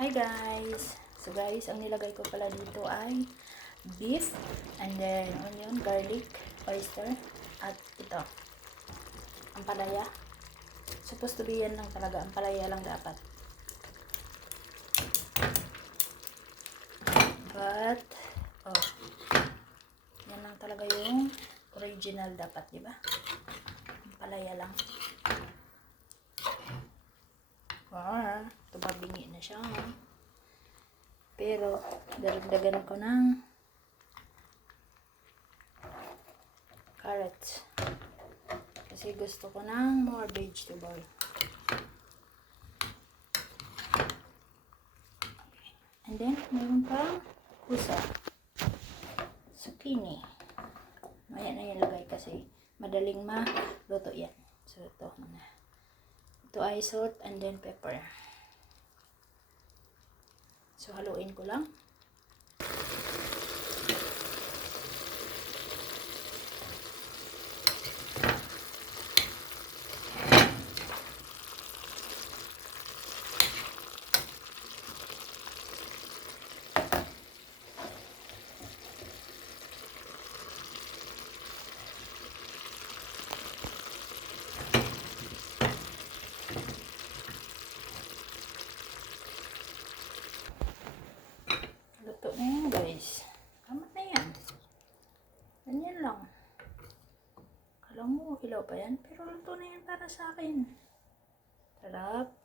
Hi guys! So guys, ang nilagay ko pala dito ay beef, and then onion, garlic, oyster, at ito, ampalaya. Supposed to be yan lang talaga, ampalaya lang dapat. But, oh, yan lang talaga yung original dapat, di ba? Ampalaya lang. Wow, tumabingi na siya. Pero, daragdagan ko ng carrots. Kasi gusto ko ng more vegetable. And then, mayroon pang kusa. Zucchini. Maya na ilagay kasi madaling maluto yan. So, ito muna. Ito ay salt and then pepper. So, haluin ko lang. Luto na yan guys. Tama na yan. Ganyan lang. Kala mo hilaw pa yan. Pero luto na yan para sa akin. Sarap.